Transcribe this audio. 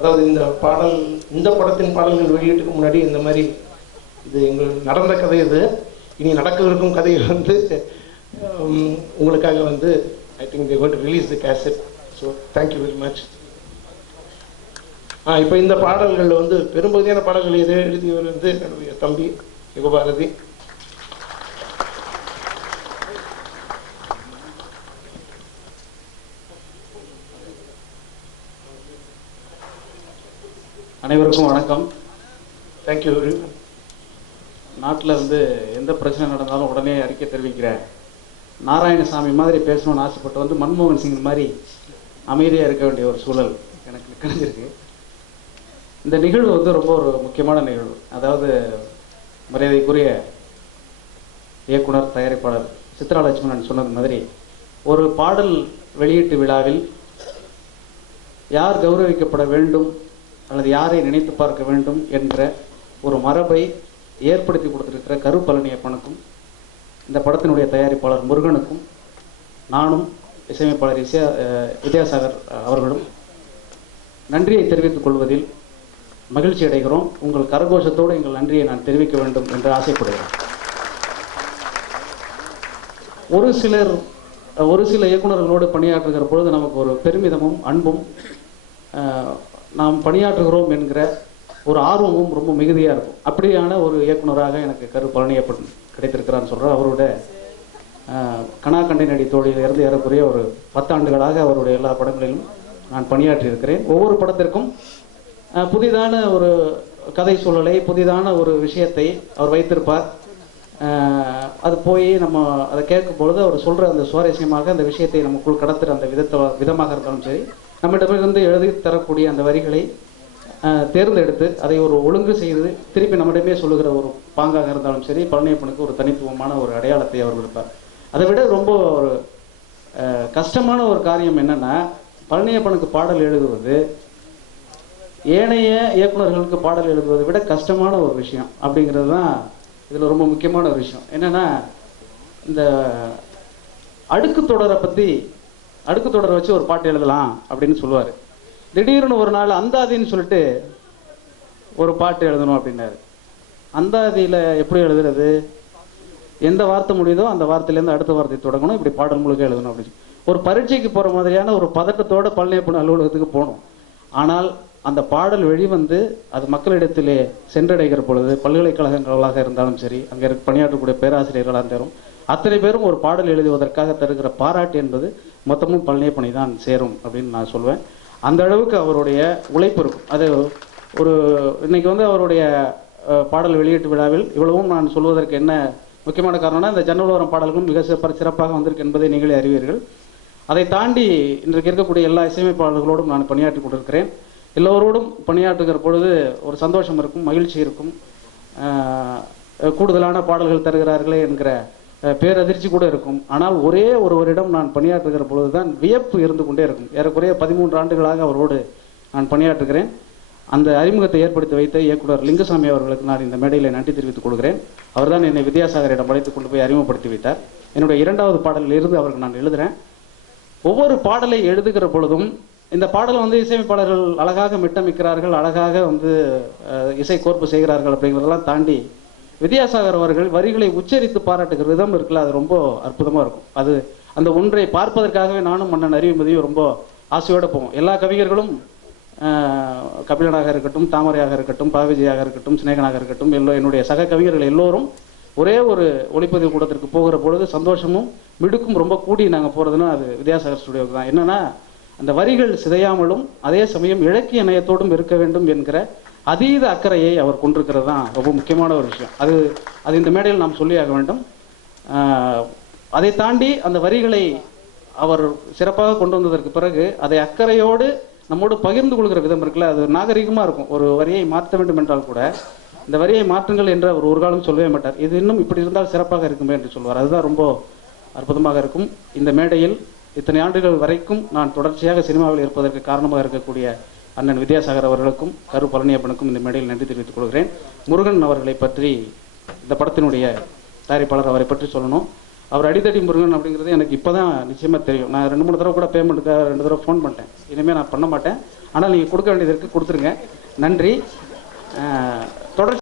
அதாவது இந்த படத்தின் பாடல்கள் வெளியீட்டுக்கு முன்னாடி இந்த மாதிரி இது எங்களுக்கு நடந்த கதை இது, இனி நடக்கவிருக்கும் கதைகள் வந்து உங்களுக்காக வந்து I think they going to release the cassette. So thank you very much. இப்போ இந்த பாடல்கள் வந்து பெரும்பகுதியான பாடல்கள் எதை எழுதியவர் வந்து என்னுடைய தம்பி யுகபாரதி. அனைவருக்கும் வணக்கம். தேங்க்யூ. நாட்டில் வந்து எந்த பிரச்சனை நடந்தாலும் உடனே அறிக்கை தெரிவிக்கிறேன். நாராயணசாமி மாதிரி பேசணும்னு ஆசைப்பட்டு வந்து மன்மோகன் சிங் மாதிரி அமைதியாக இருக்க வேண்டிய ஒரு சூழல் எனக்கு கிடைச்சிருக்கு. இந்த நிகழ்வு வந்து ரொம்ப ஒரு முக்கியமான நிகழ்வு. அதாவது மரியாதைக்குரிய இயக்குனர் தயாரிப்பாளர் சித்ரா லட்சுமணன் சொன்னது மாதிரி ஒரு பாடல் வெளியீட்டு விழாவில் யார் கௌரவிக்கப்பட வேண்டும் அல்லது யாரை நினைத்து பார்க்க வேண்டும் என்ற ஒரு மரபை ஏற்படுத்தி கொடுத்திருக்கிற கரு பழனியப்பனுக்கும் இந்த படத்தினுடைய தயாரிப்பாளர் முருகனுக்கும் நானும் இசையமைப்பாளர் வித்யாசாகர் அவர்களும் நன்றியை தெரிவித்துக் கொள்வதில் மகிழ்ச்சி அடைகிறோம். உங்கள் கரகோஷத்தோடு எங்கள் நன்றியை நான் தெரிவிக்க வேண்டும் என்று ஆசைப்படுகிறேன். ஒரு சில இயக்குநர்களோடு பணியாற்றுகிற பொழுது நமக்கு ஒரு பெருமிதமும் அன்பும் நாம் பணியாற்றுகிறோம் என்கிற ஒரு ஆர்வமும் ரொம்ப மிகுதியாக இருக்கும். அப்படியான ஒரு இயக்குநராக எனக்கு கரு பழனியப்பன் கிடைத்திருக்கிறான்னு சொல்கிறார். அவரோட கணாக்கண்டை நடி தோழியிலிருந்து ஏறக்குறைய ஒரு 10 ஆண்டுகளாக அவருடைய எல்லா படங்களிலும் நான் பணியாற்றியிருக்கிறேன். ஒவ்வொரு படத்திற்கும் புதிதான ஒரு கதை சூழலை, புதிதான ஒரு விஷயத்தை அவர் வைத்திருப்பார். அது போய் நம்ம அதை கேட்கும் பொழுது அவர் சொல்கிற அந்த சுவாரஸ்யமாக அந்த விஷயத்தை நமக்குள் கடத்துகிற அந்த விதமாக இருந்தாலும் சரி, நம்மிடமிருந்து எழுதி தரக்கூடிய அந்த வரிகளை தேர்ந்தெடுத்து அதை ஒரு ஒழுங்கு செய்து திருப்பி நம்மிடமே சொல்லுகிற ஒரு பாங்காக இருந்தாலும் சரி, பழனியப்பனுக்கு ஒரு தனித்துவமான ஒரு அடையாளத்தை அவர் கொடுப்பார். அதை விட ரொம்ப ஒரு கஷ்டமான ஒரு காரியம் என்னன்னா, பழனியப்பனுக்கு பாடல் எழுதுவது ஏனைய இயக்குநர்களுக்கு பாடல் எழுதுவதை விட கஷ்டமான ஒரு விஷயம் அப்படிங்கிறது தான் இதில் ரொம்ப முக்கியமான ஒரு விஷயம். என்னன்னா, இந்த அடுக்கு தொடரை வச்சு ஒரு பாட்டு எழுதலாம் அப்படின்னு சொல்லுவார். திடீர்னு ஒரு நாள் அந்தாதின்னு சொல்லிட்டு ஒரு பாட்டு எழுதணும் அப்படின்னாரு. அந்தாதியில் எப்படி எழுதுறது, எந்த வார்த்தை முடியுதோ அந்த வார்த்தையிலேருந்து அடுத்த வார்த்தை தொடங்கணும், இப்படி பாடல் முழுக்க எழுதணும் அப்படின்னு ஒரு பரீட்சைக்கு போகிற மாதிரியான ஒரு பதட்டத்தோட பழனியப்பன் அலுவலகத்துக்கு போகணும். ஆனால் அந்த பாடல் வெளிவந்து அது மக்களிடத்திலே சென்றடைகிற பொழுது பல்கலைக்கழகங்களாக இருந்தாலும் சரி, அங்கே பணியாற்றக்கூடிய பேராசிரியர்களாக இருந்தாலும் அத்தனை பேரும் ஒரு பாடல் எழுதுவதற்காக தருகிற பாராட்டு என்பது மொத்தமும் பழனியப்பனை தான் சேரும் அப்படின்னு நான் சொல்வேன். அந்த அளவுக்கு அவருடைய உழைப்பு இருக்கும். அது ஒரு இன்னைக்கு வந்து அவருடைய பாடல் வெளியீட்டு விழாவில் இவ்வளவும் நான் சொல்வதற்கு என்ன முக்கியமான காரணம்னா, இந்த ஜன்னலோரம் பாடல்களும் மிக சிறப்பாக வந்திருக்கு என்பதை நீங்களே அறிவீர்கள். அதை தாண்டி இன்றைக்கு இருக்கக்கூடிய எல்லா இசையமைப்பாளர்களோடும் நான் பணியாற்றி கொண்டிருக்கிறேன். எல்லோரோடும் பணியாற்றுகிற பொழுது ஒரு சந்தோஷம் இருக்கும், மகிழ்ச்சி இருக்கும். கூடுதலான பாடல்கள் தருகிறார்களே என்கிற பேரதிர்ச்சி கூட இருக்கும். ஆனால் ஒரே ஒருவரிடம் நான் பணியாற்றுகிற பொழுதுதான் வியப்பு இருந்து கொண்டே இருக்கும். ஏறக்குறைய 13 ஆண்டுகளாக அவரோடு நான் பணியாற்றுகிறேன். அந்த அறிமுகத்தை ஏற்படுத்தி வைத்த இயக்குனர் லிங்கசாமி அவர்களுக்கு நான் இந்த மேடையில் நன்றி தெரிவித்துக் கொள்கிறேன். அவர்தான் என்னை வித்யாசாகரிடம் அழைத்து கொண்டு போய் அறிமுகப்படுத்தி வைத்தார். என்னுடைய 2வது பாடலில் இருந்து அவருக்கு நான் எழுதுகிறேன். ஒவ்வொரு பாடலை எழுதுகிற பொழுதும் இந்த பாடலை வந்து இசையமைப்பாளர்கள் அழகாக மிட்டமிக்கிறார்கள், அழகாக வந்து இசை கோர்ப்பு செய்கிறார்கள் அப்படிங்கிறதெல்லாம் தாண்டி வித்யாசாகர் அவர்கள் வரிகளை உச்சரித்து பாராட்டுகிற விதம் இருக்குல்ல, அது ரொம்ப அற்புதமாக இருக்கும். அது அந்த ஒன்றை பார்ப்பதற்காகவே நானும் மன்னன் அறிவுமதியும் ரொம்ப ஆசையோடு போவோம். எல்லா கவிஞர்களும் கபிலனாக இருக்கட்டும், தாமரையாக இருக்கட்டும், பாவிஜியாக இருக்கட்டும், சிநேகனாக இருக்கட்டும், என்னுடைய சக கவிஞர்கள் எல்லோரும் ஒரே ஒரு ஒளிப்பதிவு கூடத்திற்கு போகிற பொழுது சந்தோஷமும் மிடுக்கும் ரொம்ப கூடி நாங்கள் போகிறதுனா அது வித்யாசாகர் ஸ்டுடியோவுக்கு தான். என்னென்னா, அந்த வரிகள் சிதையாமலும் அதே சமயம் இலக்கிய நயத்தோடும் இருக்க வேண்டும் என்கிற அதீத அக்கறையை அவர் கொண்டிருக்கிறது தான் ரொம்ப முக்கியமான ஒரு விஷயம். அது இந்த மேடையில் நாம் சொல்லியாக வேண்டும். அதை தாண்டி அந்த வரிகளை அவர் சிறப்பாக கொண்டு வந்ததற்கு பிறகு அதை அக்கறையோடு நம்மோடு பகிர்ந்து கொள்கிற விதம் இருக்குல்ல, அது நாகரிகமாக இருக்கும். ஒரு வரியை மாற்ற வேண்டும் என்றால் கூட இந்த வரியை மாற்றுங்கள் என்று அவர் ஒரு காலம் சொல்லவே மாட்டார். இது இன்னும் இப்படி இருந்தால் சிறப்பாக இருக்குமே என்று சொல்வார். அதுதான் ரொம்ப அற்புதமாக இருக்கும். இந்த மேடையில் இத்தனை ஆண்டுகள் வரைக்கும் நான் தொடர்ச்சியாக சினிமாவில் இருப்பதற்கு காரணமாக இருக்கக்கூடிய அண்ணன் வித்யாசாகர் அவர்களுக்கும் கரு பழனியப்பனுக்கும் இந்த மேடையில் நன்றி தெரிவித்துக் கொள்கிறேன். முருகன் அவர்களை பற்றி, இந்த படத்தினுடைய தயாரிப்பாளர் அவரை பற்றி சொல்லணும். அவர் அடித்தடி முருகன் அப்படிங்கிறது எனக்கு இப்போ தான் நிச்சயமாக தெரியும். நான் 2-3 தடவை கூட பேமெண்ட்டுக்காக 2 தடவை ஃபோன் பண்ணிட்டேன். இனிமேல் நான் பண்ண மாட்டேன். ஆனால் நீங்கள் கொடுக்க வேண்டியது இருக்குது, கொடுத்துருங்க. நன்றி. தொடர்ச்சி